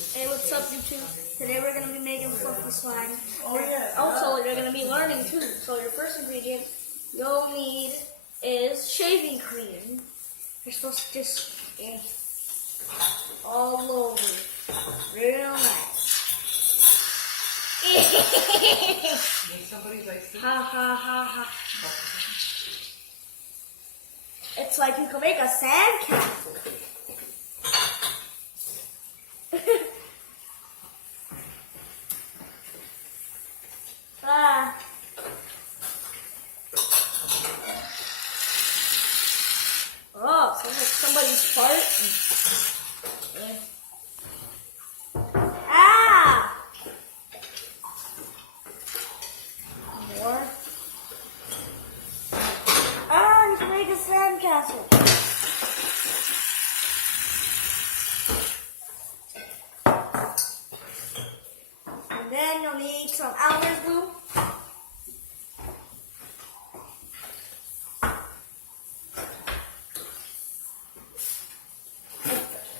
Hey, what's up, YouTube? Today we're gonna be making fluffy slime. Oh yeah. Also, you're gonna be learning too. So your first ingredient you'll need is shaving cream. You're supposed to just all over, real nice. Make somebody's ice cream. Ha ha ha ha. It's like you can make a sandcastle. Ah. Oh, sounds like somebody's farting. Ah! More. Ah, you can make a sandcastle. And then you'll need some Elmer's glue.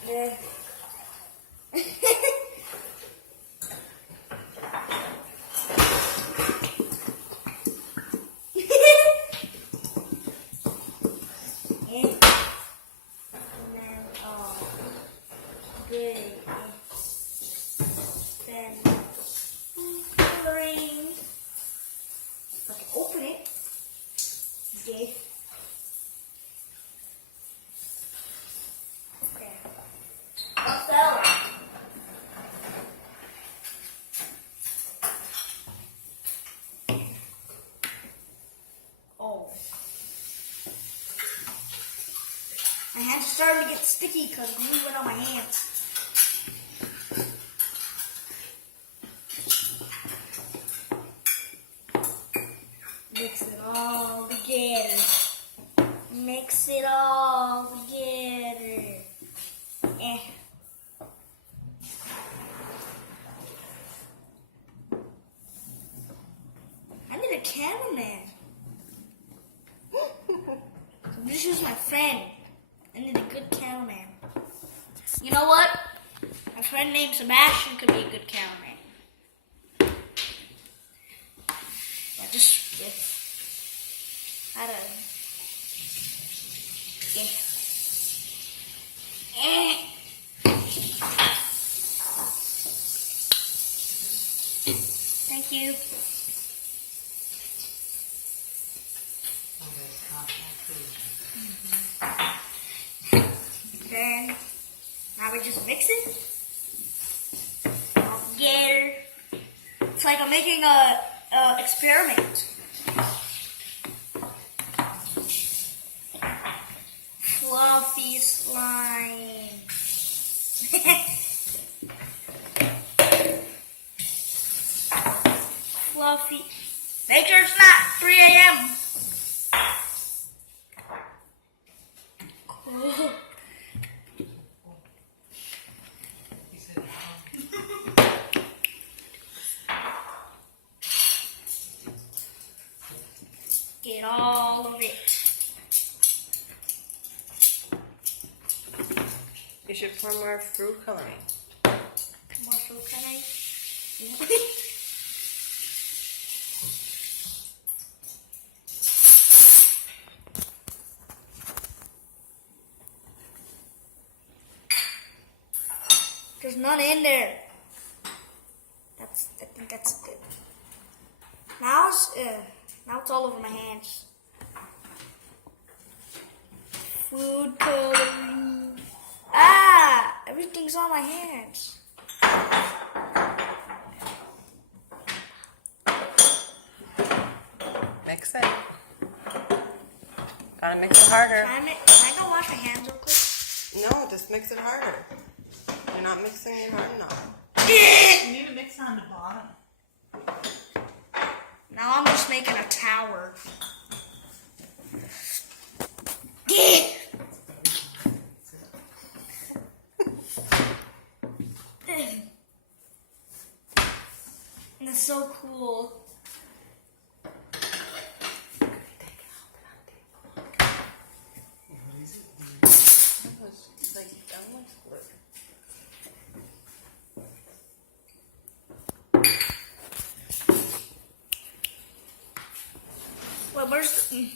There. Then coloring. If I can open it. Okay. Okay. What's that? Oh. My hands are starting to get sticky because glue went on my hands. Mix it all together. Mix it all together. I need a cameraman. I'm just using my friend. I need a good cameraman. You know what? My friend named Sebastian could be a good cameraman. I just how to Thank you. Then now we just mix it all together. It's like I'm making a experiment. Fluffy slime. Fluffy. Make sure it's not 3 a.m. Cool. Get all of it. You should pour more fruit coloring. More fruit coloring. There's none in there. I think that's good. Now it's all over my hands. Food coloring. Ah, everything's on my hands. Mix it. Gotta mix it harder. Can I go wash my hands real quick? No, just mix it harder. You're not mixing it hard enough. You need to mix on the bottom. Now I'm just making a tower. That's so cool. where's the...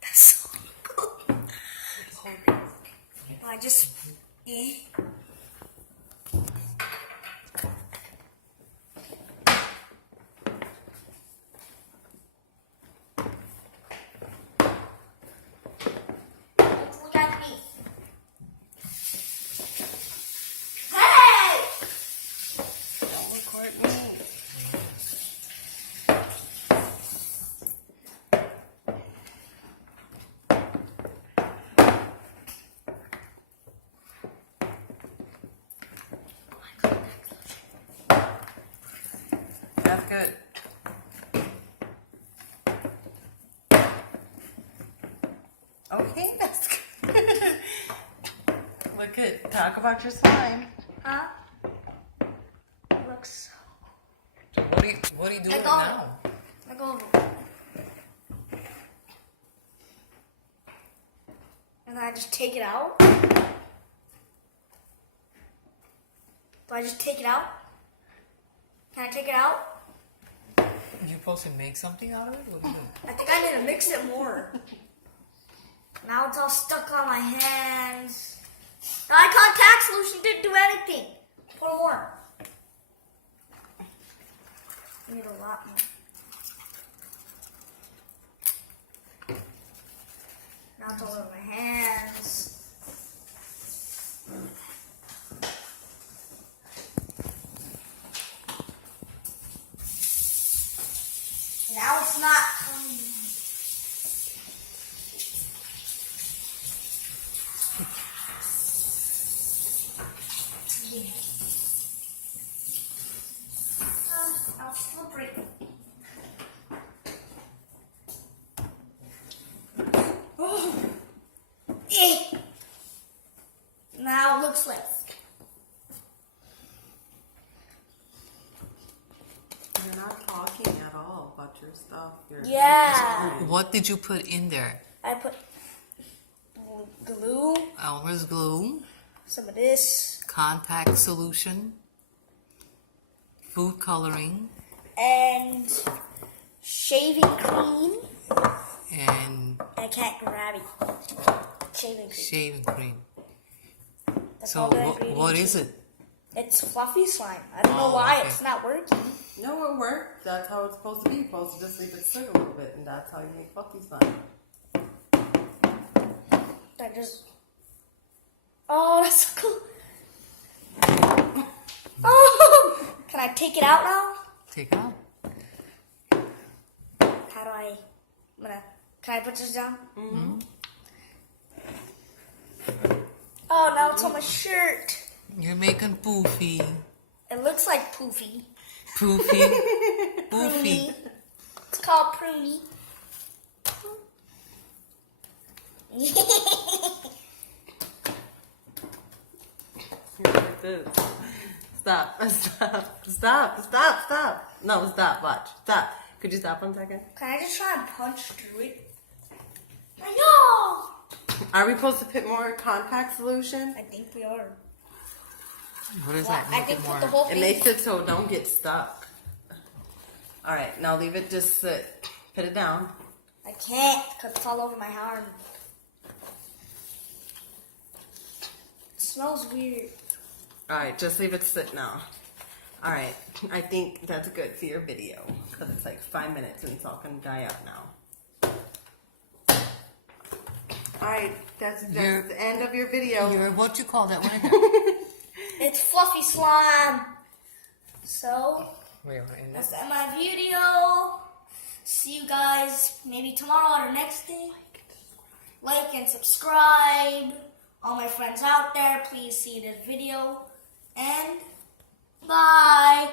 That's so good. I just... Yeah. Look at me. Hey! Don't record me. That's good. Okay, that's good. Look good. Talk about your slime. Huh? Looks... What are you doing I got now? I go. And then I just take it out. Do I just take it out? Can I take it out? You supposed to make something out of it? What are you doing? I think I need to mix it more. Now it's all stuck on my hands. The eye contact solution didn't do anything. Pour more. I need a lot more. Now it's all over my hands. Now it's not coming. Yeah. Now it's slippery. Oh. Eh. Now it looks like. You're not talking at all about your stuff. You're Yeah. What did you put in there? I put glue, Elmer's glue, some of this, contact solution, food coloring, and shaving cream. and I can't grab it. Shaving cream. shaving cream. That's So all the what ingredients. is it? It's fluffy slime. I don't know Oh, why okay. it's not working. No, it worked. That's how it's supposed to be. You're supposed to just leave it sit a little bit, and that's how you make fluffy slime. I just. Oh, that's so cool. Oh, can I take it out now? Take it out. How do I? Can I put this down? Mm-hmm. Oh, now it's on my shirt. You're making poofy. It looks like poofy. Poofy. Pruny. Poofy. It's called pruny. You're like this. Stop. Stop. No, stop. Watch. Stop. Could you stop 1 second? Can I just try and punch through it? I know. Are we supposed to put more contact solution? I think we are. What is Well, that? I Make think it put more. the whole It thing. makes it so it don't get stuck. All right, now leave it just sit. Put it down. I can't because it's all over my arm. It smells weird. All right, just leave it sit now. All right, I think that's good for your video because it's like 5 minutes and it's all gonna die out now. All right, that's You're- the end of your video. You're what you call that one again? It's fluffy slime. So, Wait, wait, that's the end of my video. See you guys maybe tomorrow or next day. Like and subscribe. All my friends out there, please see this video. And bye.